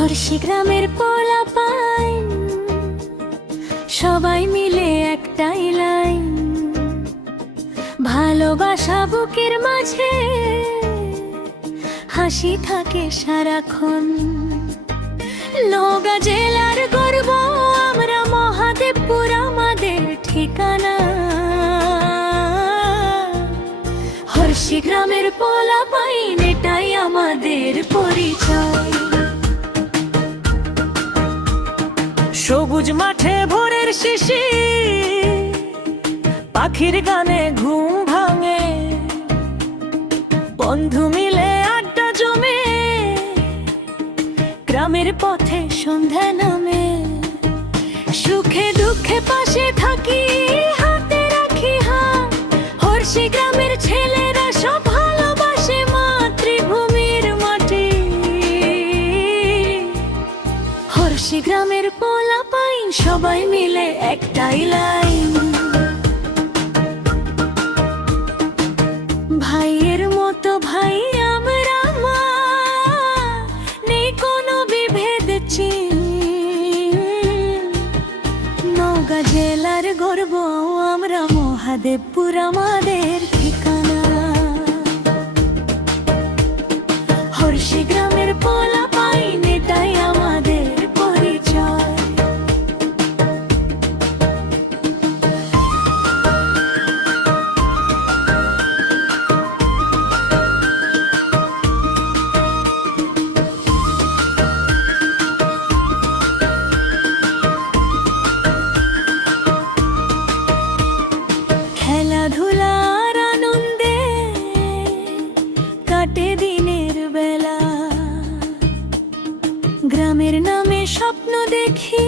হর্ষি গ্রামের পোলাপাইন সবাই মিলে একটাই লাইন, ভালোবাসা বুকের মাঝে, হাসি থাকে সারাক্ষণ। নওগাঁ জেলার গর্ব আমরা, মহাদেবপুর আমাদের ঠিকানা। হর্ষি গ্রামের পোলাপাইন এটাই আমাদের পরিচয়। সবুজ মাঠে ভোরের শিশির, পাখির গানে ঘুম ভাঙে, বন্ধু মিলে আড্ডা জমে, গ্রামের পথে সন্ধ্যা নামে। সুখে দুঃখে পাশে থাকি, হাতে রাখি হাত। হর্ষি গ্রামের ছেলেরা সব ভালোবাসে মাতৃভূমির মাটি। হর্ষি গ্রামের পোলাপাইন সবাই মিলে একটাই লাইন। ভাইয়ের মতো ভাই আমরা, মা নেই কোনো বিভেদ চিন। নওগাঁ জেলার গর্ব আমরা, মহাদেবপুর আমাদের ঠিকানা। হর্ষি গ্রামের পোলাপাইন এটাই আমাদের পরিচয়। খেলাধুলার আনন্দে কাটে দিনের বেলা, গ্রামের নামে স্বপ্ন দেখি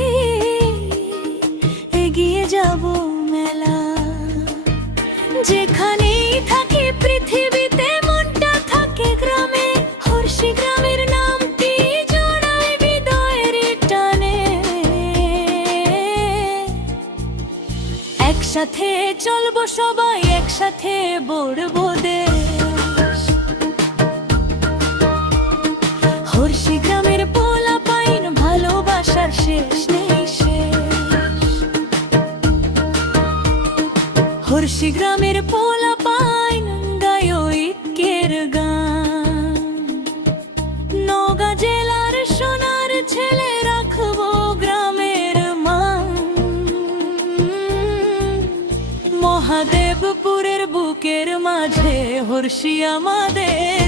এগিয়ে যাব মেলা। যেখানেই থাকি পৃথিবীতে মনটা থাকে গ্রামে। হর্ষি গ্রামের নামটি জড়ায় হৃদয়ের টানে। একসাথে চলবো সবাই, একসাথে বড়বো দেশ। হর্ষি গ্রামের পোলাপাইন ভালোবাসার শেষ নেই শেষ। হর্ষি গ্রামের পোলাপাইন গায় ঐক্যের গান। নওগাঁ জেলার সোনার ছেলে, রাখবো গ্রামের মান। মহাদেবপুরের বুকের মাঝে হর্ষি আমাদের